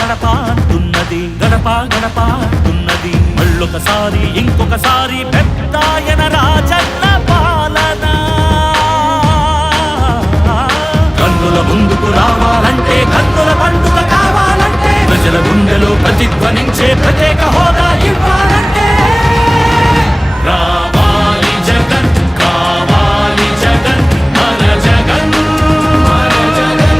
గడప అంటున్నది, గడప గడప అంటున్నది. మళ్ళొకసారి ఇంకొకసారి పెద్దాయన రాజన్న పాలన. కన్నుల ముందుకు రావాలంటే, కన్నుల పండుగ కావాలంటే, ప్రజల గుండెలో ప్రతిధ్వనించే ప్రత్యేక హోదా ఇవ్వాలంటే రావాలి జగన్, కావాలి జగన్, మన జగన్, మన జగన్.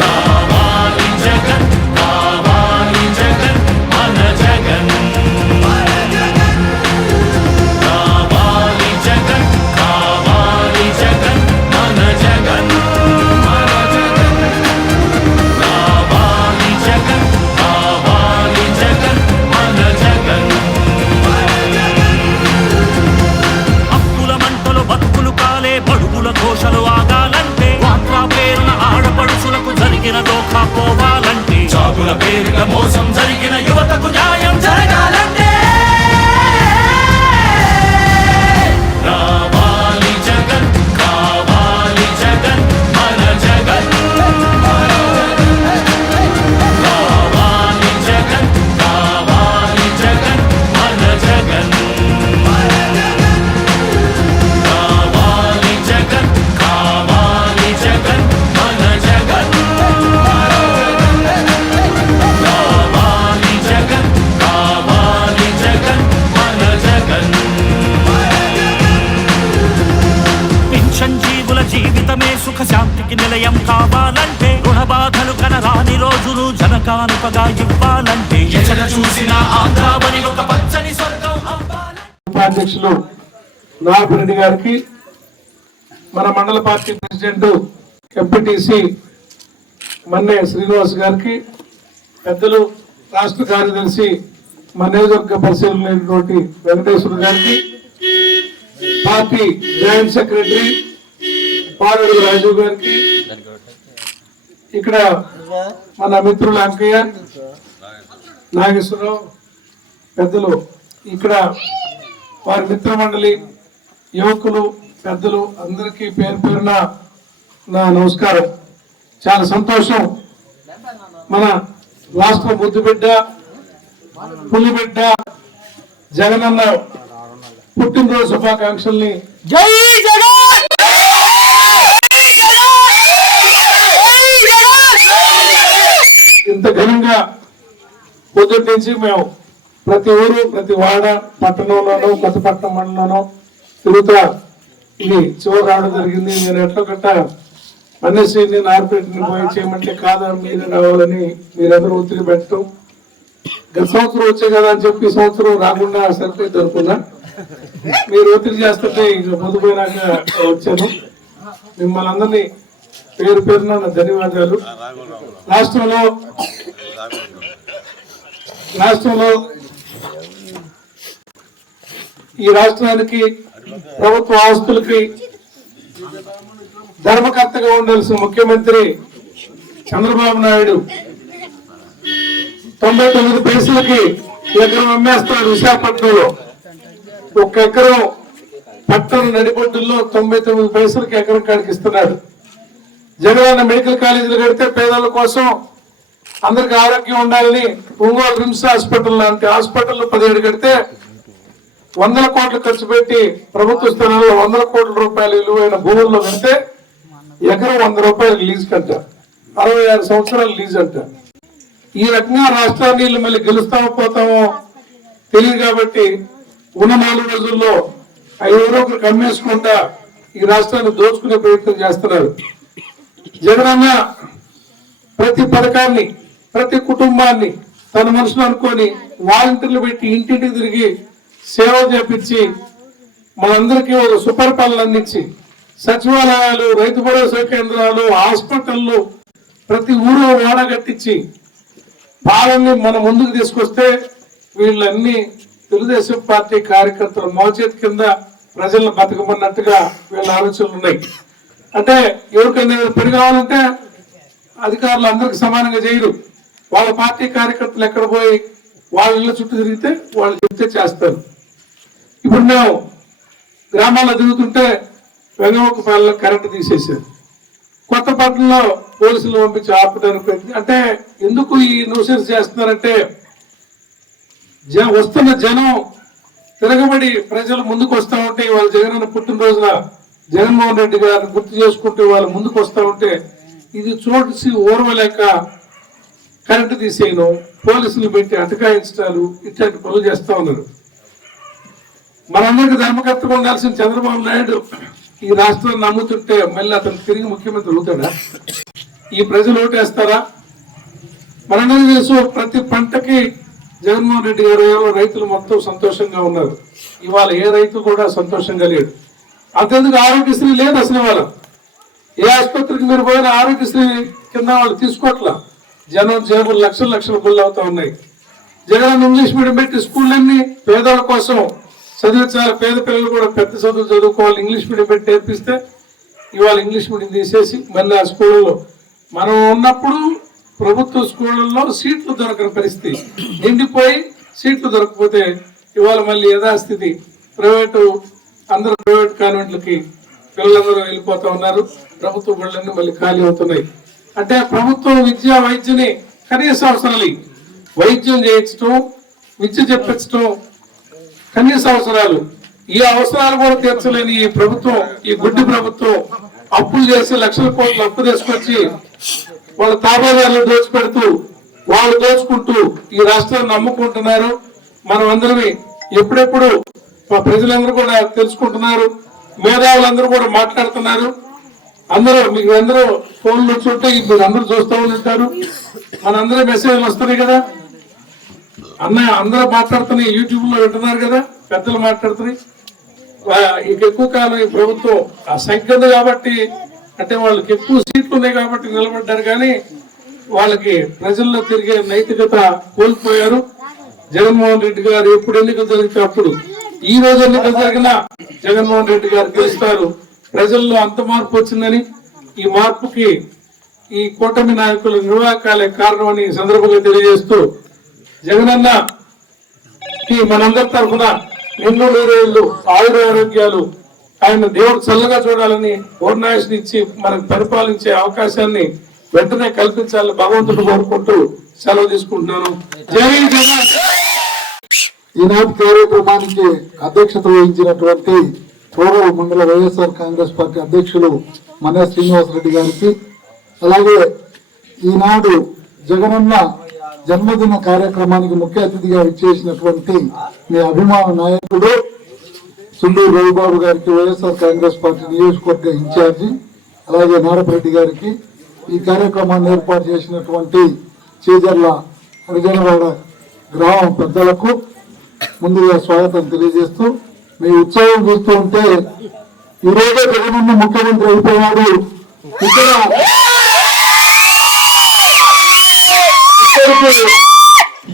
రావాలి జగన్, కావాలి జగన్, మన జగన్, మన జగన్. రావాలి జగన్, కావాలి జగన్, మన జగన్, మన జగన్. రావాలి జగన్, కావాలి జగన్, మన జగన్. హక్కుల మంటలు బతుకులు కాలే, బడుగుల ఘోషలు ఆగాలంటే, వాట్రా పేరున ఆడపడుచులకు జరిగిన దోఖా పోవాలంటే, జాబుల పేరిట మోసం జరిగిన యువతకు న్యాయం జరగాలంటే రావాలి జగన్, కావాలి జగన్, మన జగన్, మన జగన్. రావాలి జగన్, కావాలి జగన్, మన జగన్, మన జగన్. రావాలి జగన్, కావాలి జగన్, మన జగన్, మన జగన్. రావాలి జగన్, కావాలి జగన్, మన జగన్, మన జగన్. పింఛన్ జీవుల జీవితమే సుఖశాంతికి నిలయం కావాలంటే, రుణ బాధలు కనరాని రోజులు జనకానుకగా ఇవ్వాలంటే, ఎక్కడ చూసినా ఆంధ్రావని ఒక పచ్చని స్వర్గం అవ్వాలంటే. ఉపాధ్యక్షులు నాగరెడ్డి గారికి, మన మండల పార్టీ ప్రెసిడెంట్ ఎంపీటీసీ మన్నే శ్రీనివాస్ గారికి, పెద్దలు రాష్ట్ర కార్యదర్శి మన నియోజకవర్గ పరిశీలనటువంటి వెంకటేశ్వర గారికి, పార్టీ జాయింట్ సెక్రటరీ పాలడు రాజు గారికి, ఇక్కడ మన మిత్రులు అంకయ్య, నాగేశ్వరరావు, పెద్దలు ఇక్కడ వారి మిత్రమండలి, యువకులు, పెద్దలు అందరికీ పేరు పేరున నా నమస్కారం. చాలా సంతోషం, మన రాష్ట్ర ముద్దుబిడ్డ, పులిబిడ్డ జగనన్న పుట్టినరోజు శుభాకాంక్షల్ని జై జగన్, ఇంత ఘనంగా పొద్దుటి నుంచి మేము ప్రతి ఊరు, ప్రతి వాడ, పట్టణంలోనూ, కొత్తపట్నం మండలంలోనూ తిరుగుతా ఇది చివరి రావడం జరిగింది. నేను ఎట్లా గట్ట మన్నేశ్వరిని నార్పేటని పోయి చేయమంటే కాదా మీరే రావాలని మీరందరూ ఒత్తిడి పెట్టడం, గత సంవత్సరం వచ్చే కదా అని చెప్పి ఈ సంవత్సరం రాకుండా సరిపోయింది అనుకున్నా. మీరు ఒత్తిడి చేస్తుంటే ఇక పొద్దుపోయినాక వచ్చాను. మిమ్మల్ని అందరినీ పేరు పేరున నా ధన్యవాదాలు. రాష్ట్రంలో ఈ రాష్ట్రానికి ప్రభుత్వ ఆస్తులకి ధర్మకర్తగా ఉండాల్సిన ముఖ్యమంత్రి చంద్రబాబు నాయుడు 99 పైసలకి ఎకరం అమ్మేస్తాడు విశాఖపట్నంలో. ఒక ఎకరం పట్టణ నడిబొడ్డుల్లో 99 పైసలకి ఎకరం కాడికి ఇస్తున్నాడు. జగనన్న మెడికల్ కాలేజీలు కడితే పేదల కోసం అందరికి ఆరోగ్యం ఉండాలని ఒంగోలు రిమ్స్ హాస్పిటల్ లాంటి హాస్పిటల్ 17 కడితే 100 కోట్లు ఖర్చు పెట్టి ప్రభుత్వ స్థానాల్లో 100 కోట్ల రూపాయలు విలువైన భూముల్లో కడితే ఎకరం 100 రూపాయలు లీజ్ కంట, 66 సంవత్సరాలు లీజ్ అంట. ఈ రకంగా రాష్ట్రాన్ని మళ్ళీ గెలుస్తామో పోతామో తెలియదు కాబట్టి ఉన్న 4 రోజుల్లో 5 రూపాయలు కమ్మేసుకుంటా ఈ రాష్ట్రాన్ని దోచుకునే ప్రయత్నం చేస్తున్నారు. జగనన్న ప్రతి పథకాన్ని, ప్రతి కుటుంబాన్ని తన మనసులో అనుకొని వాలంటీర్లు పెట్టి ఇంటింటికి తిరిగి సేవ చేపించి మనందరికీ ఒక సుపరిపాలన అందించి సచివాలయాలు, రైతు భరోసా కేంద్రాలు, హాస్పిటళ్ళు ప్రతి ఊరు వాడగట్టించి పాలనని మన ముందుకు తీసుకొస్తే వీళ్ళన్నీ తెలుగుదేశం పార్టీ కార్యకర్తల మోచేతి కింద ప్రజలను బతకమన్నట్టుగా వీళ్ళ ఆలోచనలు ఉన్నాయి. అంటే ఎవరికైనా పని కావాలంటే అధికారులు అందరికి సమానంగా చేయరు. వాళ్ళ పార్టీ కార్యకర్తలు ఎక్కడ పోయి వాళ్ళ ఇళ్ళ చుట్టూ తిరిగితే వాళ్ళు చెప్తే చేస్తారు. ఇప్పుడు మేము గ్రామాల్లో తిరుగుతుంటే వెంగమొక్కపాలెంలో కరెంటు తీసేసారు. కొత్తపట్నంలో పోలీసులు పంపించి ఆపడానికి ప్రయత్నం. అంటే ఎందుకు ఈ న్యూసెన్స్ చేస్తున్నారంటే వస్తున్న జనం తిరగబడి ప్రజలు ముందుకు వస్తా ఉంటే వాళ్ళ జగనన్న పుట్టినరోజున జగన్మోహన్ రెడ్డి గారిని గుర్తు చేసుకుంటూ వాళ్ళు ముందుకు వస్తా ఉంటే ఇది చూసి ఓర్వలేక కరెంటు తీసేయను, పోలీసులు పెట్టి అటకాయించడాలు ఇట్లాంటి పనులు చేస్తా ఉన్నారు. మనందరికీ ధర్మకర్తగా ఉండాల్సిన చంద్రబాబు నాయుడు ఈ రాష్ట్రాన్ని నమ్ముతుంటే మళ్ళీ అతను తిరిగి ముఖ్యమంత్రి అవుతాడా? ఈ ప్రజలు ఓటేస్తారా? మనందరికీ తెలుసు ప్రతి పంటకి జగన్మోహన్ రెడ్డి గారు రైతులు మొత్తం సంతోషంగా ఉన్నారు. ఇవాళ ఏ రైతు కూడా సంతోషంగా లేడు. అంతేందుకు ఆరోగ్యశ్రీ లేదు అసలు. ఇవాళ ఏ ఆసుపత్రికి మీరు పోయిన ఆరోగ్యశ్రీ కింద వాళ్ళు తీసుకోవట్లా. జనం జేబులు లక్షల బిల్లు అవుతా ఉన్నాయి. జగన్ ఇంగ్లీష్ మీడియం పెట్టి స్కూళ్ళన్నీ పేదల కోసం చదివించాలి. పేద పిల్లలు కూడా పెద్ద చదువులు చదువుకోవాలి. ఇంగ్లీష్ మీడియం పెట్టి నేర్పిస్తే ఇవాళ ఇంగ్లీష్ మీడియం తీసేసి మళ్ళీ ఆ స్కూళ్ళలో మనం ఉన్నప్పుడు ప్రభుత్వ స్కూళ్ళల్లో సీట్లు దొరకని పరిస్థితి, నిండిపోయి సీట్లు దొరకకపోతే ఇవాళ మళ్ళీ యథాస్థితి అందరూ ప్రైవేట్ కాన్వెంట్లకి పిల్లలందరూ వెళ్ళిపోతా ఉన్నారు. ప్రభుత్వ బళ్ళన్నీ మళ్ళీ ఖాళీ అవుతున్నాయి. అంటే ప్రభుత్వం విద్య వైద్యని కనీస అవసరాలు వైద్యం చేయించడం, విద్య చెప్పించడం కనీస అవసరాలు, ఈ అవసరాలు కూడా తీర్చలేని ఈ ప్రభుత్వం, ఈ గుడ్డి ప్రభుత్వం అప్పులు చేసి లక్షల కోట్లు అప్పు తీసుకొచ్చి వాళ్ళ తాబాదారులు దోచిపెడుతూ వాళ్ళు దోచుకుంటూ ఈ రాష్ట్రాన్ని నమ్ముకుంటున్నారు. మనం అందరినీ ఎప్పుడెప్పుడు ప్రజలందరూ కూడా తెలుసుకుంటున్నారు. మేధావులందరూ కూడా మాట్లాడుతున్నారు. మీకు అందరూ ఫోన్లు వచ్చుంటే మీరు అందరూ చూస్తూ ఉంటారు. మనందరూ మెసేజ్లు వస్తున్నాయి కదా, అందరూ మాట్లాడుతున్నాయి, యూట్యూబ్ లో వింటున్నారు కదా, పెద్దలు మాట్లాడుతున్నాయి. ఇక ఎక్కువ కాలం ఈ ప్రభుత్వం ఆ సంఖ్య ఉంది కాబట్టి, అంటే వాళ్ళకి ఎక్కువ సీట్లు ఉన్నాయి కాబట్టి నిలబడ్డారు, కానీ వాళ్ళకి ప్రజల్లో తిరిగే నైతికత కోల్పోయారు. జగన్మోహన్ రెడ్డి గారు ఎప్పుడు ఎన్నికలు జరిగితే అప్పుడు, ఈ రోజు ఎన్నికలు జరిగినా జగన్మోహన్ రెడ్డి గారు గెలుస్తారు. ప్రజల్లో అంత మార్పు వచ్చిందని, ఈ మార్పుకి ఈ కూటమి నాయకుల నిర్వాహకాలే కారణమని సందర్భంగా తెలియజేస్తూ, జగనన్న మనందరి తరఫున ఎన్నో రోజులు ఆయురారోగ్యాలు, ఆయన దేవుడు చల్లగా చూడాలని ఓర్నాయస్ని ఇచ్చి మనకు పరిపాలించే అవకాశాన్ని వెంటనే కల్పించాలని భగవంతుడు కోరుకుంటూ సెలవు తీసుకుంటున్నాను. జై జగన్. ఈనాటి కార్యక్రమానికి అధ్యక్షత వహించినటువంటి పూర్వ మండల వైఎస్ఆర్ కాంగ్రెస్ పార్టీ అధ్యక్షులు మన్య శ్రీనివాసరెడ్డి గారికి, అలాగే ఈనాడు జగనన్న జన్మదిన కార్యక్రమానికి ముఖ్య అతిథిగా విచ్చేసినటువంటి మీ అభిమాన నాయకుడు సుండూరు రవిబాబు గారికి, వైఎస్ఆర్ కాంగ్రెస్ పార్టీ నియోజకవర్గ ఇన్ఛార్జి, అలాగే నారపరెడ్డి గారికి, ఈ కార్యక్రమాన్ని ఏర్పాటు చేసినటువంటి చేజర్ల హరిజనవాడ గ్రామం పెద్దలకు ముందుగా స్వాగతం తెలియజేస్తూ, మీ ఉత్సాహం చూస్తూ ఉంటే ఈరోజే జగనన్న ముఖ్యమంత్రి అయిపోయాడు.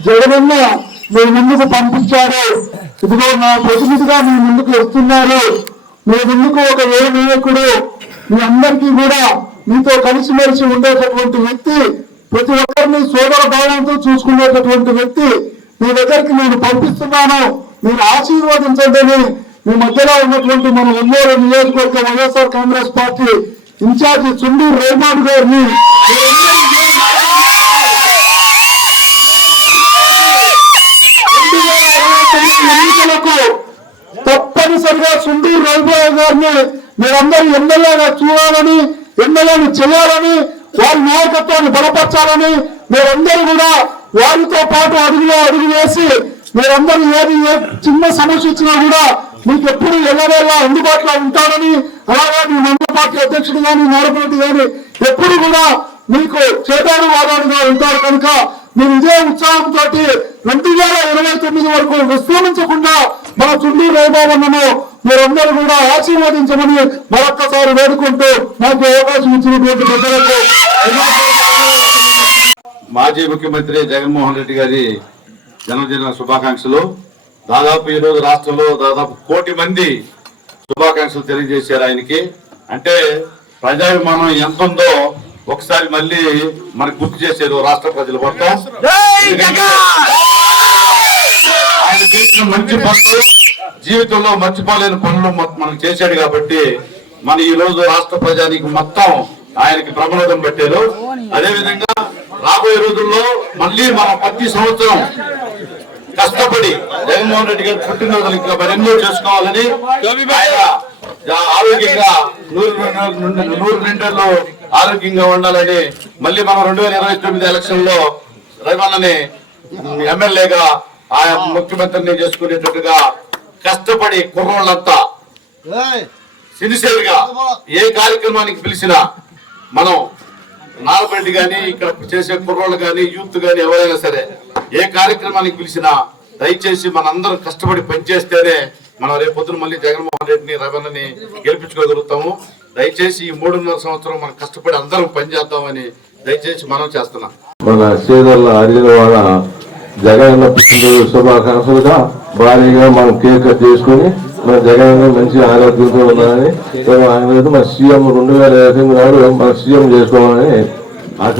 జగనన్న మీ ముందుకు పంపించారు. ఇదిగో నా ప్రతినిధిగా మీ ముందుకు వస్తున్నారు. మీ ముందుకు ఒక ఏ నాయకుడు మీ అందరికీ కూడా మీతో కలిసిమెలిసి ఉండేటటువంటి వ్యక్తి, ప్రతి ఒక్కరిని సోదర భావంతో చూసుకునేటటువంటి వ్యక్తి మీ దగ్గరికి నేను పంపిస్తున్నాను, మీరు ఆశీర్వదించండి అని మీ మధ్యలో ఉన్నటువంటి మన ఒంగోలు నియోజకవర్గ వైఎస్ఆర్ కాంగ్రెస్ పార్టీ ఇన్ఛార్జి సుండూరు రవిబాబు గారిని ఎన్నికలకు తప్పనిసరిగా సుండూరు రవిబాబు గారిని మీరందరూ ఎమ్మెల్యేగా చూడాలని, ఎమ్మెల్యేని చేయాలని, వారి నాయకత్వాన్ని బలపరచాలని మీరందరూ కూడా వారితో పాటు అడుగులో అడుగు వేసి మీరందరూ ఏది చిన్న సమస్య వచ్చినా కూడా మీకు ఎప్పుడు ఎల్లవేళ అందుబాటులో ఉంటారని, అలాగే మీ మండల పార్టీ అధ్యక్షుడు కానీ నారపరెడ్డి కానీ ఎప్పుడు కూడా మీకు చేతాడు వాదాడుగా ఉంటారు. కనుక మీరు ఇదే ఉత్సాహంతో 2029 వరకు విశ్రమించకుండా మన సుండూరు రవిబాబును మీరందరూ కూడా ఆశీర్వదించమని మరొక్కసారి వేడుకుంటూ నాకు అవకాశం ఇచ్చినటువంటి ప్రజలకు మాజీ ముఖ్యమంత్రి జగన్మోహన్ రెడ్డి గారి జన్మదిన శుభాకాంక్షలు. దాదాపు ఈ రోజు రాష్ట్రంలో దాదాపు 1 కోటి మంది శుభాకాంక్షలు తెలియజేశారు ఆయనకి. అంటే ప్రజాభిమానం ఎంత ఉందో ఒకసారి మళ్ళీ మనకు గుర్తు చేశారు రాష్ట్ర ప్రజలు మొత్తం. ఆయన చేసిన మంచి పనులు, జీవితంలో మర్చిపోలేని పనులు మనకు చేశాడు కాబట్టి మన ఈ రోజు రాష్ట్ర ప్రజానికి మొత్తం ఆయనకి ప్రమాదం పెట్టారు. అదేవిధంగా రాబోయే రోజుల్లో మళ్ళీ మనం ప్రతి సంవత్సరం కష్టపడి జగన్మోహన్ రెడ్డి గారి పుట్టినరోజులు ఇంకా మరెన్నో చేసుకోవాలని ఆయన ఆరోగ్యంగా 100 నిండల్లో ఆరోగ్యంగా ఉండాలని మళ్ళీ మనం 2029 ఎలక్షన్ లో రమణని ఎమ్మెల్యేగా ఆయన ముఖ్యమంత్రిని చేసుకునేటట్టుగా కష్టపడి కుర్రోళ్ళంతా సిన్సియర్ గా ఏ కార్యక్రమానికి పిలిచినా మనం నారపరెడ్డి గాని ఇక్కడ చేసే కుర్రోళ్ళు గాని యూత్ గాని ఎవరైనా సరే ఏ కార్యక్రమానికి పిలిచినా దయచేసి మనందరం కష్టపడి పనిచేస్తేనే మనం రేపొద్దున మళ్ళీ జగన్మోహన్ రెడ్డిని రమణని గెలిపించుకోగలుగుతాము. దయచేసి ఈ 3.5 సంవత్సరం మనం కష్టపడి అందరం పనిచేద్దామని దయచేసి మనం చేస్తున్నాం. మన శ్రీధర్ల అడిగిన జగన్ పుట్టినరోజు శుభాకాంక్షలుగా భారీగా మనం కేక్ కట్ చేసుకుని మన జగన్ మంచి ఆరోగ్యంతో ఉన్నారని ఆయన మన సీఎం 2020 నాడు మన సీఎం చేసుకోవాలని ఆశ